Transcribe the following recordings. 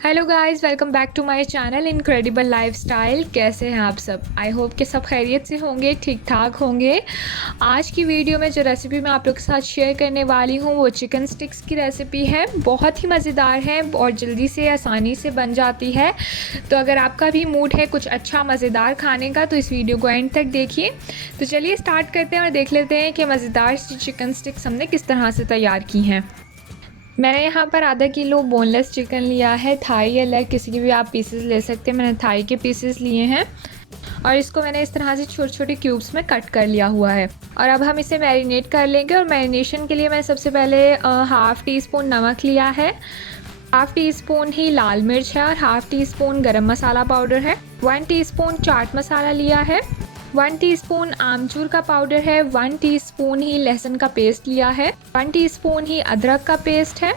Hello guys, welcome back to my channel incredible lifestyle. कैसे हैं आप सब? आई होप कि सब खैरियत से होंगे, ठीक ठाक होंगे। आज की वीडियो में जो रेसिपी मैं आप लोग के साथ शेयर करने वाली हूँ वो चिकन स्टिक्स की रेसिपी है। बहुत ही मज़ेदार है और जल्दी से आसानी से बन जाती है। तो अगर आपका भी मूड है कुछ अच्छा मज़ेदार खाने का तो इस वीडियो को एंड तक देखिए। तो चलिए स्टार्ट करते हैं और देख लेते हैं कि मज़ेदार चिकन स्टिक्स हमने किस तरह से तैयार की हैं। मैंने यहाँ पर आधा किलो बोनलेस चिकन लिया है। थाई या लेग किसी के भी आप पीसेस ले सकते हैं। मैंने थाई के पीसेस लिए हैं और इसको मैंने इस तरह से छोटे छोटे क्यूब्स में कट कर लिया हुआ है। और अब हम इसे मैरिनेट कर लेंगे। और मैरिनेशन के लिए मैं सबसे पहले हाफ़ टी स्पून नमक लिया है, हाफ़ टी स्पून ही लाल मिर्च है और हाफ़ टी स्पून गरम मसाला पाउडर है, 1 टीस्पून चाट मसाला लिया है, 1 टीस्पून आमचूर का पाउडर है, 1 टीस्पून ही लहसुन का पेस्ट लिया है, 1 टीस्पून ही अदरक का पेस्ट है,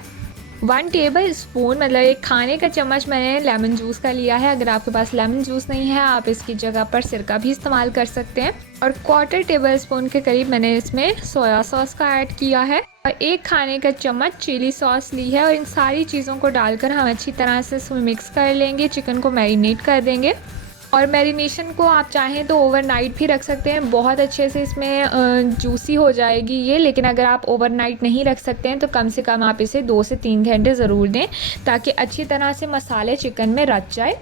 1 टेबल स्पून मतलब एक खाने का चम्मच मैंने लेमन जूस का लिया है। अगर आपके पास लेमन जूस नहीं है आप इसकी जगह पर सिरका भी इस्तेमाल कर सकते हैं। और 1/4 टेबल स्पून के करीब मैंने इसमें सोया सॉस का ऐड किया है और एक खाने का चम्मच चिली सॉस ली है। और इन सारी चीज़ों को डालकर हम अच्छी तरह से इसमें मिक्स कर लेंगे। चिकन को मैरिनेट कर देंगे और मैरिनेशन को आप चाहें तो ओवरनाइट भी रख सकते हैं। बहुत अच्छे से इसमें जूसी हो जाएगी ये। लेकिन अगर आप ओवरनाइट नहीं रख सकते हैं तो कम से कम आप इसे 2 से 3 घंटे ज़रूर दें ताकि अच्छी तरह से मसाले चिकन में रच जाए।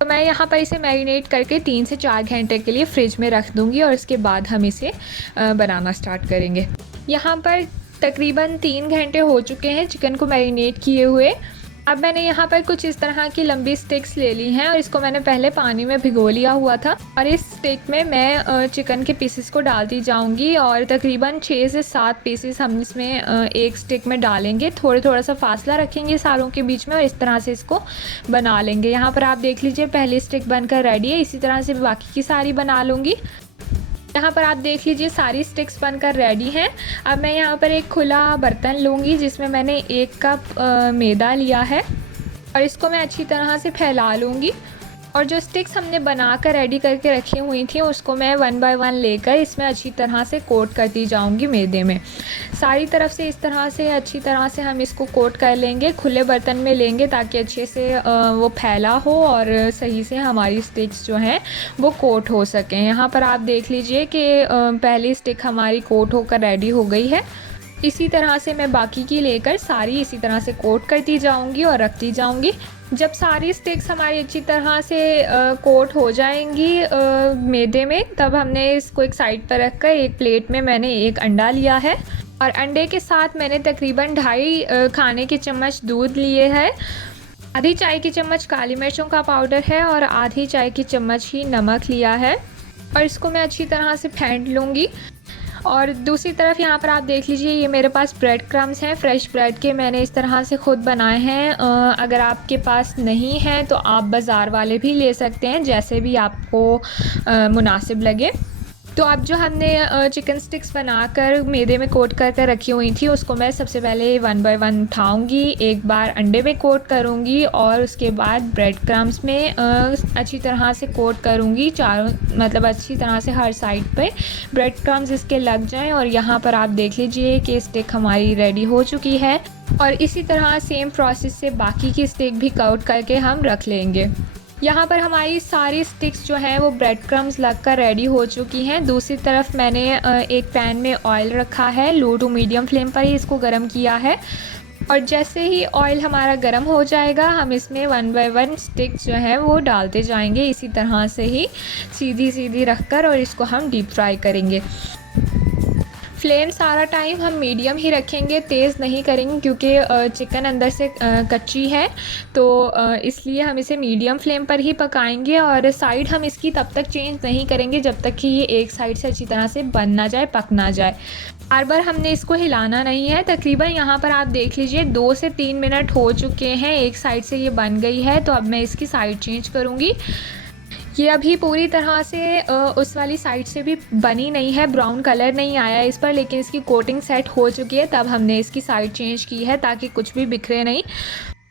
तो मैं यहाँ पर इसे मैरिनेट करके 3 से 4 घंटे के लिए फ्रिज में रख दूँगी और इसके बाद हम इसे बनाना स्टार्ट करेंगे। यहाँ पर तकरीबन 3 घंटे हो चुके हैं चिकन को मैरिनेट किए हुए। अब मैंने यहाँ पर कुछ इस तरह की लंबी स्टिक्स ले ली हैं और इसको मैंने पहले पानी में भिगो लिया हुआ था। और इस स्टिक में मैं चिकन के पीसेस को डालती जाऊँगी और तकरीबन 6 से 7 पीसेस हम इसमें एक स्टिक में डालेंगे। थोड़ा सा फासला रखेंगे सारों के बीच में और इस तरह से इसको बना लेंगे। यहाँ पर आप देख लीजिए पहली स्टिक बनकर रेडी है। इसी तरह से बाकी की सारी बना लूँगी। यहाँ पर आप देख लीजिए सारी स्टिक्स बनकर रेडी हैं। अब मैं यहाँ पर एक खुला बर्तन लूँगी जिसमें मैंने 1 कप मैदा लिया है और इसको मैं अच्छी तरह से फैला लूँगी। और जो स्टिक्स हमने बनाकर रेडी करके रखी हुई थी उसको मैं 1 बाय 1 लेकर इसमें अच्छी तरह से कोट करती जाऊंगी मैदे में। सारी तरफ से इस तरह से अच्छी तरह से हम इसको कोट कर लेंगे। खुले बर्तन में लेंगे ताकि अच्छे से वो फैला हो और सही से हमारी स्टिक्स जो हैं वो कोट हो सकें। यहाँ पर आप देख लीजिए कि पहली स्टिक हमारी कोट होकर रेडी हो गई है। इसी तरह से मैं बाकी की लेकर सारी इसी तरह से कोट करती जाऊंगी और रखती जाऊंगी। जब सारी स्टिक्स हमारी अच्छी तरह से कोट हो जाएंगी मैदे में तब हमने इसको एक साइड पर रखकर एक प्लेट में मैंने एक अंडा लिया है और अंडे के साथ मैंने तकरीबन 2.5 खाने के चम्मच दूध लिए है, आधी चाय की चम्मच काली मिर्चों का पाउडर है और आधी चाय की चम्मच ही नमक लिया है। और इसको मैं अच्छी तरह से फेंट लूँगी। और दूसरी तरफ यहाँ पर आप देख लीजिए ये मेरे पास ब्रेड क्रम्स हैं, फ्रेश ब्रेड के मैंने इस तरह से ख़ुद बनाए हैं। अगर आपके पास नहीं है तो आप बाज़ार वाले भी ले सकते हैं, जैसे भी आपको मुनासिब लगे। तो अब जो हमने चिकन स्टिक्स बनाकर मैदे में कोट कर कर रखी हुई थी उसको मैं सबसे पहले 1 बाय 1 उठाऊँगी। एक बार अंडे में कोट करूँगी और उसके बाद ब्रेड क्रम्स में अच्छी तरह से कोट करूँगी। चारों मतलब अच्छी तरह से हर साइड पे ब्रेड क्रम्स इसके लग जाएं। और यहाँ पर आप देख लीजिए कि स्टिक हमारी रेडी हो चुकी है। और इसी तरह सेम प्रोसेस से बाकी की स्टिक भी कोट करके हम रख लेंगे। यहाँ पर हमारी सारी स्टिक्स जो हैं वो ब्रेड क्रम्स लगकर रेडी हो चुकी हैं। दूसरी तरफ मैंने एक पैन में ऑयल रखा है, लो टू मीडियम फ्लेम पर ही इसको गर्म किया है। और जैसे ही ऑयल हमारा गर्म हो जाएगा हम इसमें 1 बाय 1 स्टिक्स जो है वो डालते जाएंगे, इसी तरह से ही सीधी सीधी रखकर, और इसको हम डीप फ्राई करेंगे। फ्लेम सारा टाइम हम मीडियम ही रखेंगे, तेज़ नहीं करेंगे क्योंकि चिकन अंदर से कच्ची है, तो इसलिए हम इसे मीडियम फ्लेम पर ही पकाएंगे। और साइड हम इसकी तब तक चेंज नहीं करेंगे जब तक कि ये एक साइड से अच्छी तरह से बन ना जाए, पक ना जाए। बार बार हमने इसको हिलाना नहीं है। तकरीबन यहाँ पर आप देख लीजिए 2 से 3 मिनट हो चुके हैं, एक साइड से ये बन गई है। तो अब मैं इसकी साइड चेंज करूँगी। ये अभी पूरी तरह से उस वाली साइड से भी बनी नहीं है, ब्राउन कलर नहीं आया इस पर, लेकिन इसकी कोटिंग सेट हो चुकी है। तब हमने इसकी साइड चेंज की है ताकि कुछ भी बिखरे नहीं।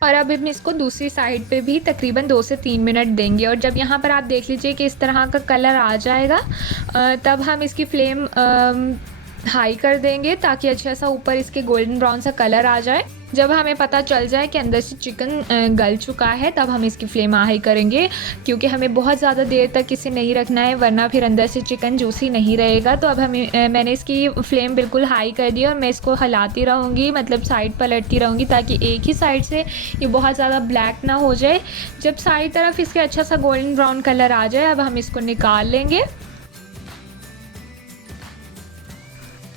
और अब हम इसको दूसरी साइड पे भी तकरीबन 2 से 3 मिनट देंगे। और जब यहाँ पर आप देख लीजिए कि इस तरह का कलर आ जाएगा तब हम इसकी फ्लेम हाई कर देंगे ताकि अच्छा सा ऊपर इसके गोल्डन ब्राउन सा कलर आ जाए। जब हमें पता चल जाए कि अंदर से चिकन गल चुका है तब हम इसकी फ्लेम हाई करेंगे, क्योंकि हमें बहुत ज़्यादा देर तक इसे नहीं रखना है वरना फिर अंदर से चिकन जूसी नहीं रहेगा। तो अब मैंने इसकी फ्लेम बिल्कुल हाई कर दी और मैं इसको हिलाती रहूँगी, मतलब साइड पलटती रहूँगी ताकि एक ही साइड से ये बहुत ज़्यादा ब्लैक ना हो जाए। जब सारी तरफ इसके अच्छा सा गोल्डन ब्राउन कलर आ जाए अब हम इसको निकाल लेंगे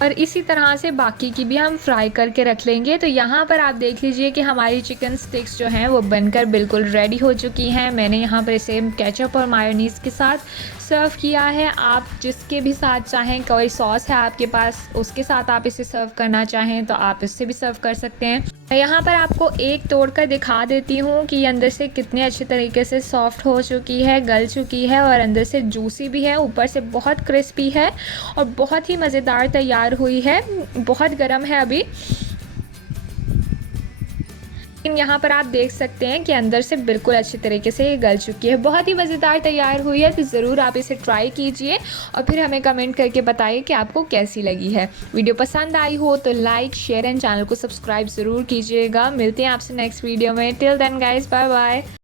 और इसी तरह से बाकी की भी हम फ्राई करके रख लेंगे। तो यहाँ पर आप देख लीजिए कि हमारी चिकन स्टिक्स जो हैं वो बनकर बिल्कुल रेडी हो चुकी हैं। मैंने यहाँ पर इसे केचप और मायोनीज़ के साथ सर्व किया है। आप जिसके भी साथ चाहें, कोई सॉस है आपके पास उसके साथ आप इसे सर्व करना चाहें तो आप इससे भी सर्व कर सकते हैं। मैं यहाँ पर आपको एक तोड़ कर दिखा देती हूँ कि अंदर से कितने अच्छे तरीके से सॉफ्ट हो चुकी है, गल चुकी है और अंदर से जूसी भी है, ऊपर से बहुत क्रिस्पी है और बहुत ही मज़ेदार तैयार हुई है। बहुत गर्म है अभी, लेकिन यहाँ पर आप देख सकते हैं कि अंदर से बिल्कुल अच्छी तरीके से ये गल चुकी है। बहुत ही मज़ेदार तैयार हुई है। तो ज़रूर आप इसे ट्राई कीजिए और फिर हमें कमेंट करके बताइए कि आपको कैसी लगी है। वीडियो पसंद आई हो तो लाइक, शेयर एंड चैनल को सब्सक्राइब ज़रूर कीजिएगा। मिलते हैं आपसे नेक्स्ट वीडियो में। Till then guys, bye bye.